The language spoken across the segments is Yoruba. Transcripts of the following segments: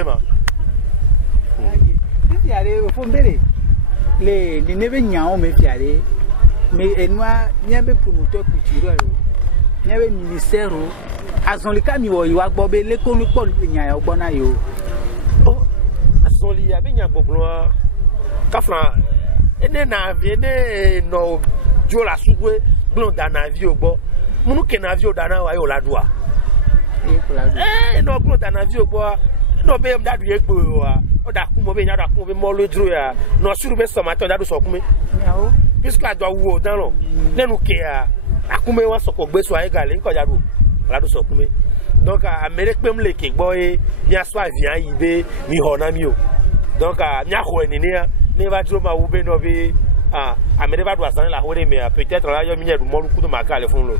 bema. Fiare au fond les neve nyao me fiare mais enwa nyabe promoteur culturel nyabe ministère azon ka mi wo yiwa gbo be le ko ni po nya ogbo na yo azon li ya be nya gbogbo kafran ene na vie ne no jo la sugwe blon da na vie ogbo munu ke na vie o da na wa yo ladua no blon da na vie ogbo no be am dadu egbo wa o da kun mo be nya da kun be mo lo duro ya no suru be so ma to dadu so kun me yawo puisque a do wo dan lo nenu ke a akume wa so ko gbe so aye gale nko jadu ladu so kun me donc a mere pe mle ke gbo e mi aso avian yi be mi ho na mi o donc a mi aho eni ne va duro ma wo be no be a mere va do asan la ho de me peut-être la yo mi nya du mo lu ku do ma ka le fun lo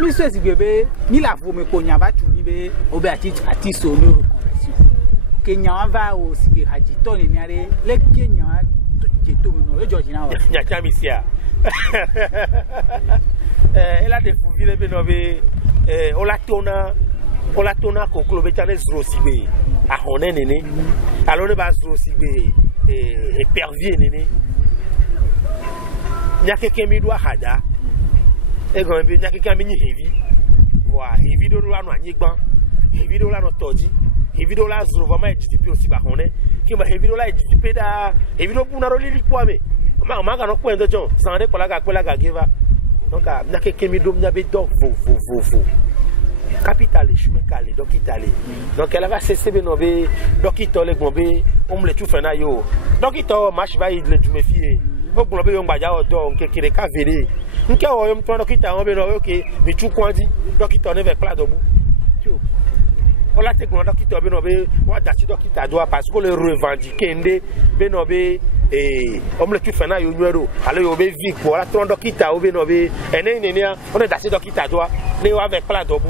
mi so si bebe ni la fo me ko nya ba tu ni be obe ati so no reconversion Kenya va au si haji to ni are le Kenya je to no e George na wa nya chamisia ela de fu vile be no be olatona ko klo be tane zro sigbe a honen nene alors ne ba zro sigbe e pervie nene nya keke mi do hada e go be nya keke mi ni heavy wa heavy do la no anyigban heavy do la no toji heavy do la zro vraiment GDP aussi ba honen ki ba heavy do la GDP da heavy do bu na ro lili po ame ma ga no po endo jon san de ko la ga geva donc nya keke mi do nya be do vo capital chemin calé donc italé donc elle va cesser be no be donc itole gbonbe o mle tu fena yo donc ito match ba ile du mefie o gbonbe yo ngbaja odo nkekere ka vere nke o yo mto donc ita won be no okay mi tu kwandi donc ito ne ve plado bu o la te gbon donc ito be no be wa dati donc ita do parce que le revendiquer ndé be no be o mle tu fena yo nwero ale yo be vi ko la ton donc ita o be no be ene nenia on est dati donc ita do ne wa ve plado bu.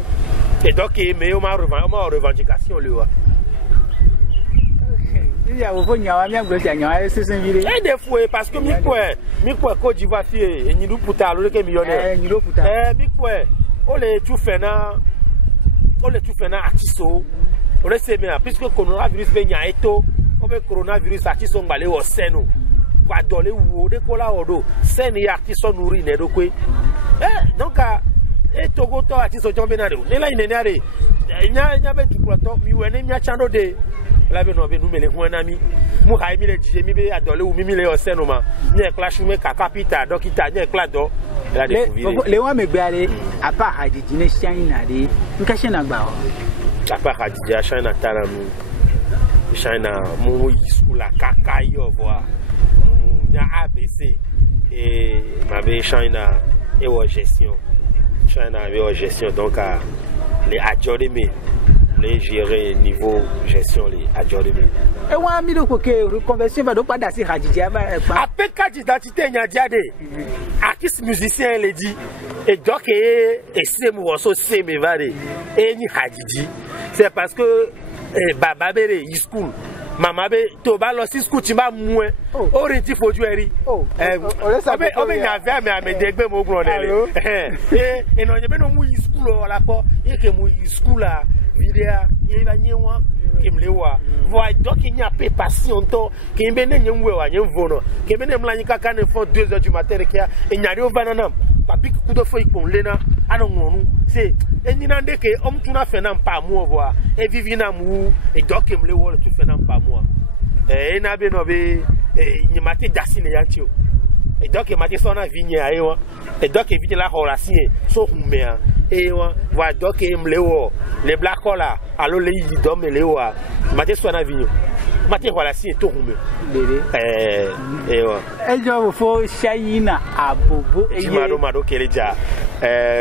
Et donc, mais on m'a revendication, lui. Il y a au fond, il y a un peu de temps, et des fois, parce que mi quoi, Côte d'Ivoire, et ni nous putain, le que millionnaire. Mi quoi, on les tout fait na artiso, on les sait bien, puisque coronavirus vient à eto, on met coronavirus artiso, on va aller au seno, va donner ou de cola au dos, sen et artiso nourri, n'est donc, donc, et Togo to ati so jombe na de ne la ine nare nya be dukurato mi we ne mia chando de la be no be nu mele hu na mi mu ha mi le jije mi be adole wu mi le ose no ma nye clash me ka capital dokita nye clado la de fuvire le wa me gbeare apa hajiji ne China de nka China gba o apa hajiji China tara mu China mu iskula kaka yo voa nya ABC et ma be China et wa gestion China avait gestion donc les adjorimés les gérer niveau gestion les adjorimés et wa mi do ko ke reconversion va do pada si hajiji aba après carte d'identité nya diade artiste musicien les dit et donc et c'est moi so c'est me vale et ni hajiji c'est parce que baba bere school mama be to ba lo si school ti ba mu e o rin ti foju eri obe nya ve me degbe mo gbon nele no je be no mu school o la po e ke mu school a video e ba nye won ke mle wa voi donc il n'y a pas passion to ke be ne nyem we wa nyem vo no ke be ne mla nyika ka ne fo 2h du matin ke e nyari o banana papi ku do fo ipon lena ano ngonu se eni na ndeke omtuna fena mpa mu ovoa e vivi na mu e donc mle wo le tu fena mpa mu e na be no be ni mate dasi le yancho e donc mate so na vigne ayo e donc vigne la horasie so humea e wa donc mle wo le black collar alo le yi do mle wo mate so na vigne mate horasie to hume e wa e jo fo China abobo e mado keleja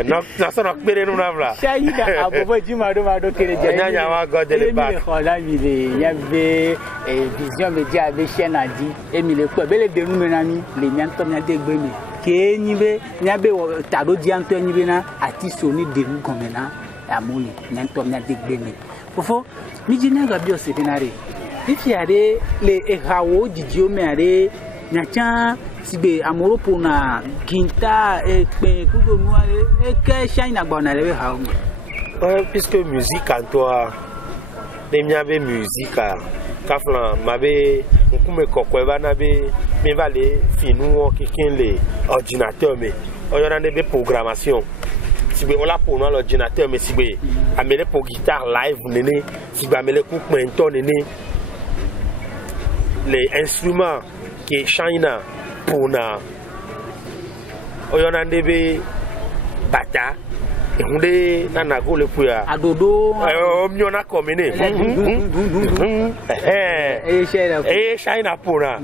na so na pere nu na vla China abobo mado keleja nya wa god le back xola mi le yabe vision media avec chaîne adi e mi le ko be le denu menami le nyanto nya de gbe mi ke nyibe nyabe tado di anto nyibe na ati so ni denu gomena amuli nyanto nya de gbe mi fofo mi jina ga bi o se binare if ya de le ehawo jijo me are nyacha sibe amoropo na ginta pe kudo nuare e ke China gba na le ha o puisque musique en toi ne miabe musique kaflan mabe nkume kokwe na be me va le finu quelqu'un les ordinateur mais on y a des programmation si on la pour l'ordinateur mais si on amène pour guitare live néné si on amène coup menton néné les instruments qui China pour na on y a des bata et on est na go le puya adodo on a combiné China pour na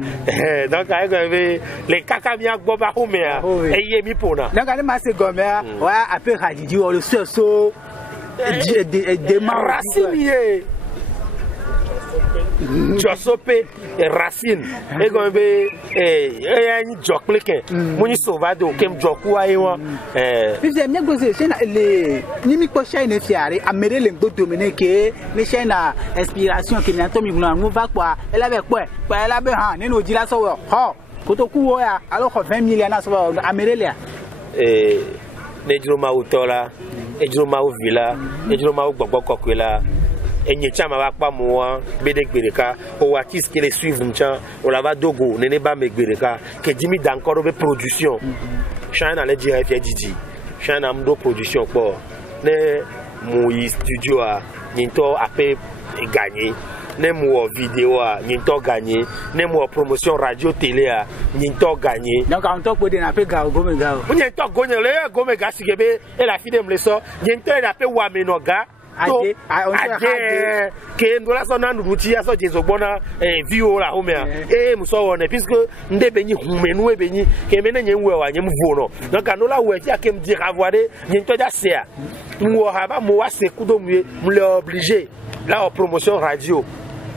donc les kakamia boba homea et yemi pour na donc allez masser gomea ouais après Hadidi on le so des racines Josope racine et gombe ni jokleke moni sauvado kem joku ayewa puis j'ai bien gosé c'est les nimi ko chaine fiare amere le go dominer que les chaine inspiration que mi antomi guna nous va quoi elle avait quoi elle avait han nínú ojila so ho ko to ku wo ya alors 20 millions na so amere le nejiro ma utola ejiro ma villa ejiro ma gbogbo kokwela enye chama va pa moa bede gbereka o artiste qui les suivent mchan o la va dogo nene ba me gbereka que Jimmy d'encore be production China le dire fait Didi China mdo production po ne mo studio a nyinto ape gagner ne mo vidéo a nyinto gagner ne mo promotion radio télé a nyinto gagner donc on talk de na pe ga gomega o nyinto gomega sigebe et la fille de me so nyinto na pe wa menoga Ade que nous la sonne nous routier à sortir au bon vio la homea et nous sommes puisque nous béni nous et béni que maintenant nous voyons nous voulons donc nous la où est à qui me dire avoir nous toi c'est nous avons moi c'est coup de mieux nous l'obliger là en promotion radio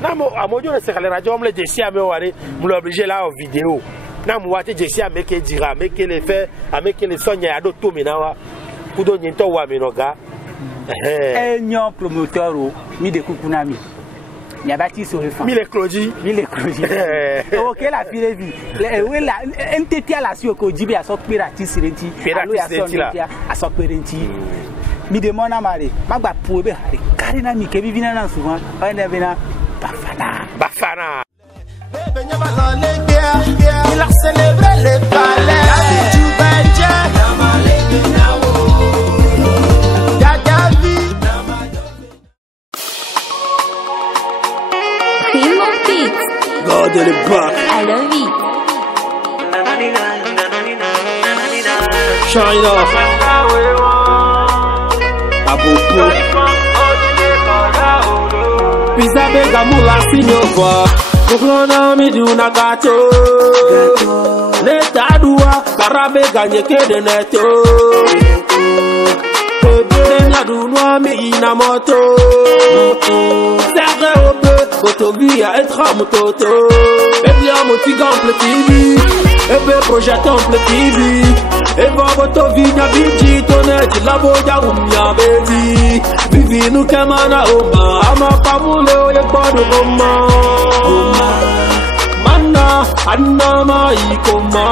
na mo amodio le c'est la radio me le déci à me voir nous l'obliger là en vidéo na moi te déci à me que dira me que les fait à me que les soigner à d'autres menawa coup de nous toi wa menoga un promoteur mi de kukunami il y a bâti sur le fond mi les clodi ok la fille vie la entité à la sur ko jibi a so pirati sirenti alo ya so ntia a so pirenti mi de mona mare magba pobe hare karina mi ke bivina na souvent on est vena bafana benya balole il a célébré le palais du Badja God de l'époque. I love it. China. Abopo. Pisa bega mula signova. Buklona mi di una gato. Neta dua. Karabe ganye kede neto. Bebe nyadu noa mi ina moto. Serre au peu. Via et tramototo et bien mon tigample TV et bien projet temple TV et va votre vie na biji tonne di la boya umya bedi vivi nous kemana oma ama pamule oye kwado oma mana anama ikoma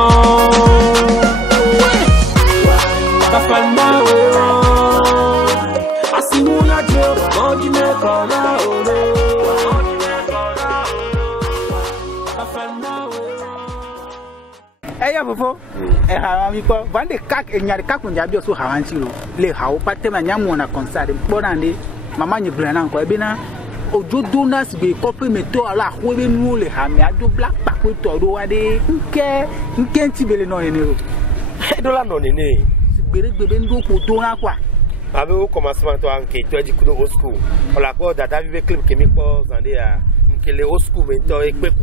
kafalma we asimuna jo mogi me kona ore. Eh ya bofo hawa mi ko vande kak nyari kak njabi so hawanchi ro le hawo patema nyamu na concert bonande mama nyi blana ko ebina ojodo na sibe kope meto ala hobe nu le ha mi ajo black pack to do wade nke ntibele no nene ro do la no nene gbere ndo ko do na kwa abe au commencement to anke to di kudo old school ola ko dada vive clip ke mi po zande a nkele old school mento e peku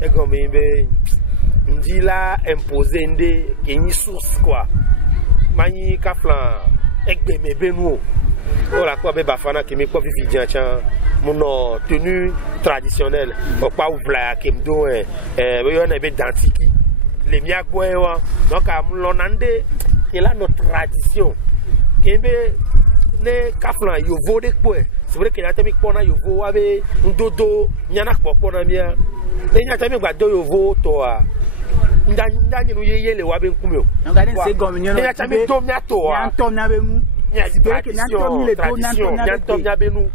e gomi be ndi la imposer ndé kenyi source quoi mani kaflan egbe me benu ola ko be bafana ke mi ko vivi dianchan mon tenue traditionnelle o pa ouvla ke mdo yo na be dantiki les miagwe wa donc am lonande et là notre tradition kembe ne kaflan yo vode ko c'est vrai que la temi ko na yo vo wa be ndodo nyana ko na mia e nya temi gba do yo vo to a ndani no yeye le wa be nkume o ngade se gominyo no nya temi do nya to a nya to nya be mu nya tradition nya to nya be nu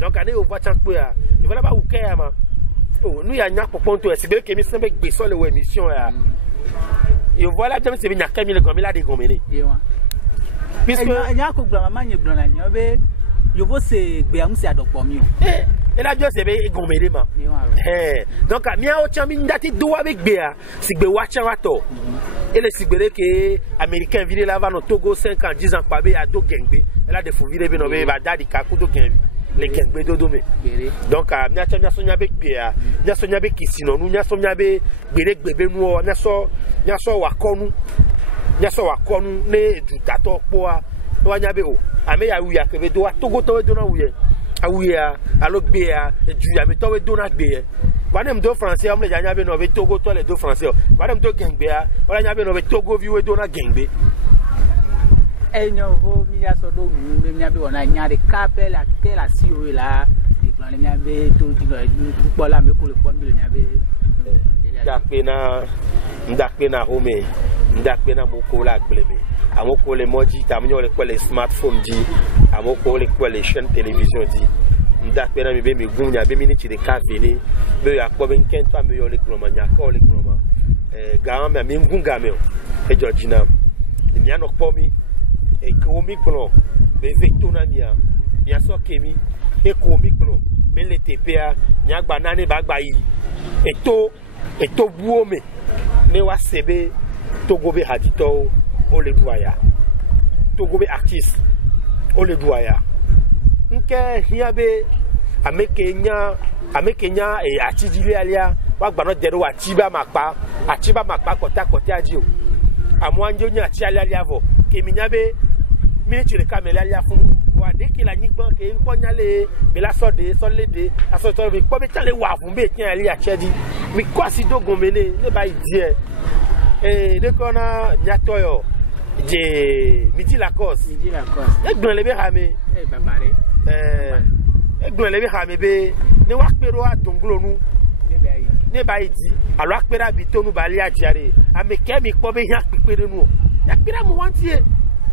Donc année au voit chaque fois il voilà pas où qu'est ma oh nous y a pour ponto c'est bien que mi semble que sur le émission là et voilà bien c'est bien Camille comme il a des gommés puisque il y a ko gba mama nyeblo na nyobe yo bo se gbe am se adoppo mi o et là bien c'est bien gommé ma donc mi a o chami ndati do avec bea c'est gbe wa chan wato et le sigbere que américain vire là va no Togo 5 ans 10 ans pa be a do gengbe et là de fou vire be no be ba dadi ka ku do gengbe les gengbe do do me donc mi a chami so nya be bea nya so nya be kisino nu nya so nya be gbere gbebe nu o nya so wakonu ne du tato po a no nya be o ame ya wu ya ke be do Togo to do na wu ye awuya alo gbe ya ju ya me to we do na gbe ye Badem do français am le nya be no be Togo to le do français badem do gengbe ya wala nya be no be Togo vi we do na gengbe enyo vo mi ya so do wu mi nya be wona nya de capel la ke la si o la di plan le nya be to di no po la me ko le po mi le nya be ndakpe na home ndakpe na moko la glebe amoko le moji tamnyo le ko le smartphone di amoko le ko le chaîne télévision di ndakpe na mi be mi gunya be mi ni ti de ka vele be ya ko ben kento am yo le gloma nya ko le gloma ga ma mi ngunga me o e Georgina ni mi anok po mi e ko mi glon be vecto na mi ya so kemi e ko mi glon be le TPA nya gba na ni ba gba yi eto buome ne wa sebe Togo be hadito o le duaya Togo be artiste o le duaya nke hiabe amekenya e atijile alia wa gba no dero atiba makpa kota adio amwanje nya ati alia vo ke minyabe minitire kamele alia fun wa de ki la nyigban ke npo nyale be la so lede aso to bi ko be tale wa fun be tin ali achedi mi kwasi dogun mele ne ba idi de kona nyatoyo je midi la cause e gbon le be hame babare e gbon le be hame be ne wa pero adonglo nu ne ba idi alo akpera bitonu bali ajare ameke mi ko be yan pipere nu ya pira mo wantie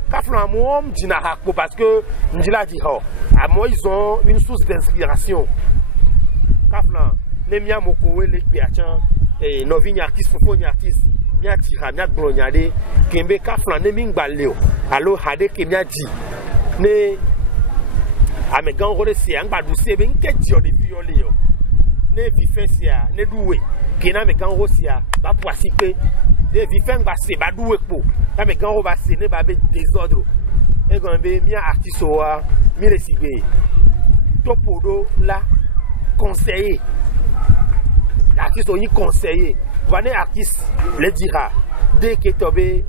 Kaflan mom dina hakpo parce que ndila di ho amo ils ont une source d'inspiration Kaflan ne mia moko we le pe achan e novi artiste fofo artiste mia tira mia glonyade kembe Kaflan ne mingba leo alo hade ke mia di ne amegan rode si angba du se be nke di o de viole yo ne vi fesia ne duwe kina megan rosia ba poasi pe de vi fen ba se ba duwe po ta megan ro ba se ne ba be désordre e gon be mi artiste wa mi resibe topodo la conseiller artiste on y conseiller vané artiste le dira dès que tobe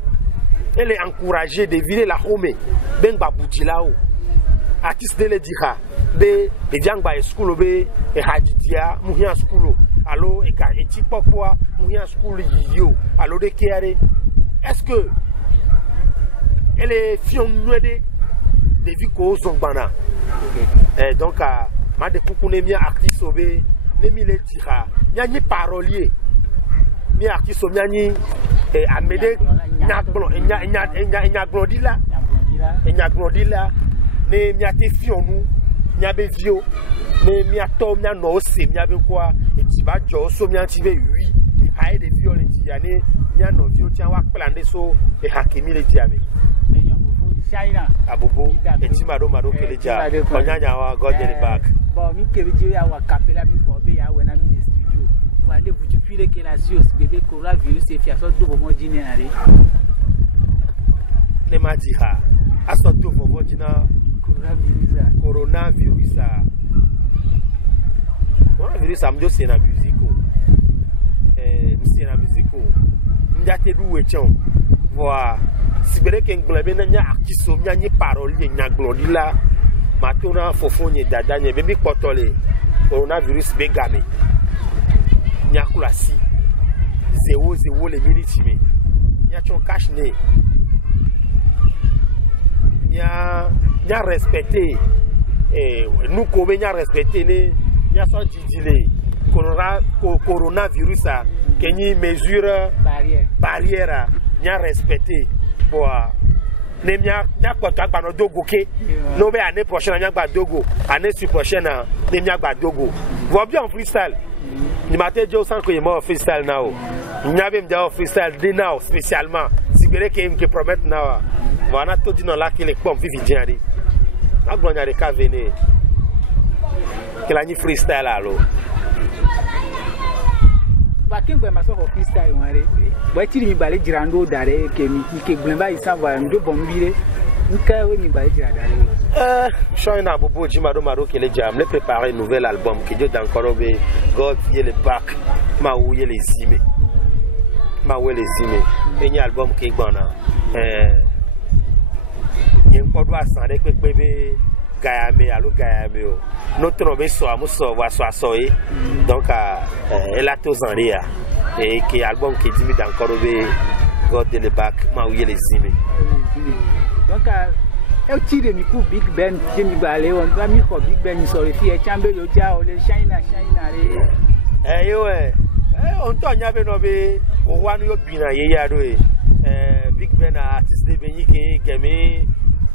elle est encouragée de virer la home ben ba budilao artiste de le dira be jangba school be e hajidia muhia school allo e ka eti popoa muhia school yiyo allo de kiare est-ce que elle est fionnuede de vie ko zongbana donc ma de kukune mi artiste obe ne mi le dira nyani parolier mi artiste o nyani amede nyagbon nyagbondila ne mi ate fionu nyabe vio ne mi ato mi no ose mi abe kwa eti ba jo so mi anti be wi hai de vio le ti ane mi no vio ti an wa plande so e hakimi le ti ame China abobo eti mado kele ja onyanya wa god get it back bon mi ke bi ya wa capella mi for be ya wena mi studio wa ne buju pile ke la sios bebe coronavirus e fi aso do bo mo jini are ne ma di ha aso do bo mo jina coronavirus am just na musico mi na musico ndate du wechon voa sibere ke ngblebe na nya artiste mi anyi parolier nya glodila matona fofonye dadanye bebi potole coronavirus be game nya kulasi 00 le minute me nya chon cash ne nya respecter nous ko be nya respecter ne nya so jidile coronavirus a kenyi mesure barrière nya respecter pour ne mia kpoto agba no dogo ke no be année prochaine mia gba dogo année prochaine ne mia gba dogo vo bien freestyle ni maté jo san ko yemo freestyle now nya be mja freestyle de now spécialement si bere ke me promet now wana to dino la ke le pom vivi diari agbonya de ka venir que la ni freestyle alo ba kengwe maso ho freestyle ware ba tiri mi bale jirando dare ke mi ke gbleba isava ndo bombire nka we mi bale jira dare China bobo jimado maro ke le jam le préparer un nouvel album que Dieu d'encore be God ye le back ma ou ye les zime et ni album ke gbona yen podwa san de pepe be gayame alo gayame o notre be so amuso wa so e donc elle a tous en ria et que album qui dit d'encore be God de le back ma ou ye les zime donc eu tire mi ku Big Ben jemi bale on ba mi ko Big Ben so fi e chambe yo ja o le China re yo on to nya be no be o wa no yo bina ye ya do Big Ben artist de benyi ke gemi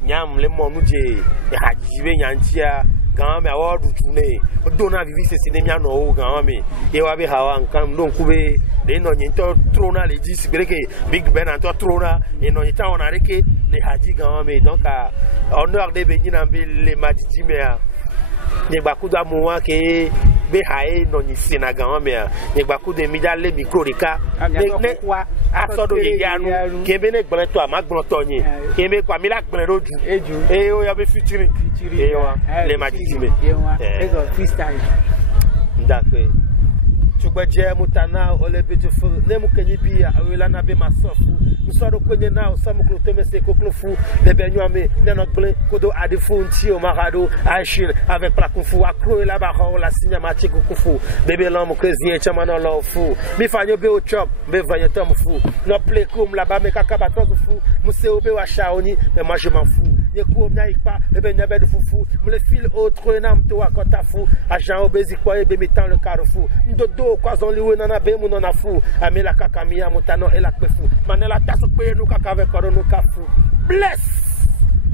nyam le monu je hajibe nyantia kan me awodu tune do na vivi se sinema no o kan me e wa be hawa nkan don kube de no nyinto trona le ji sibreke Big Ben anto trona e no nyita on areke le haji kan me donc honneur de benyi na be le majiji me a ni gba ku da mu wa ke be hae no ni sinaga me a ni gba ku de mi da le micro rika ne asodo ye yanu ke be ne gbon to amagbon to yin ke be kwa mi la gbon roju e o ya be featuring e wa le majiji me e go freestyle ndakwe chugba je mutana ole beautiful ne mu kenyi bi awela na be masofu musoro kwenye na osamu kloteme se koklofu le benyo ame ne no gle kodo adifu nti o marado ashil avec plakunfu akro la ba ho la sinya ma chikufu bebe lo mo krezi chama no lo fu mi fanyo be o chop be vanyo tom fu no play comme là bas me kakaba to fu muse obe wa shaoni mais moi je m'en fous ye ku omnya ikpa ebe nya be de fufu me le fil autre na mto akota fu agent obezi kwa ebe mitan le carrefour ndodo kwa zon liwe na be mu na fu amela kakamia mutano ela kpefu manela taso pe nu kakave koro nu kafu bless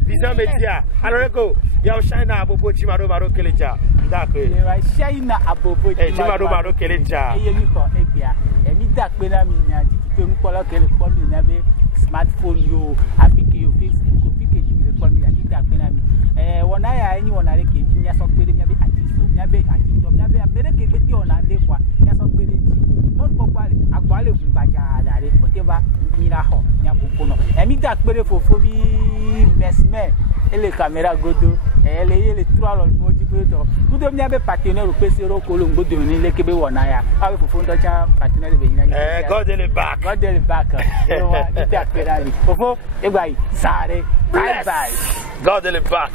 Vision Media alors go ya China abobo jimaro maro keleja ndakwe ya China abobo jimaro maro keleja eye mi ko egbia emi dakpe na mi nya titi pe nkola kele ko mi na be smartphone yo apike yo Facebook ko pike ji mi ko mi ya dakpe na mi wona ya eni wona re ke ji nya so pere nya be atiso nya be atito nya be mere ke be ti ona nde kwa nya so pere ji mon ko kwale agbale fun baja dare o te ba ni ra ho nya bu no emi dakpe fofo bi mesme ele caméra godo ele yele 3 lo moji pe to godo mi abe partenaire pe se ro ko lo godo ni le kebe wona ya abe fofo ndo cha partenaire be yin God the back e wa ni dakpe na ni fofo e gba yi sare bye bye God the back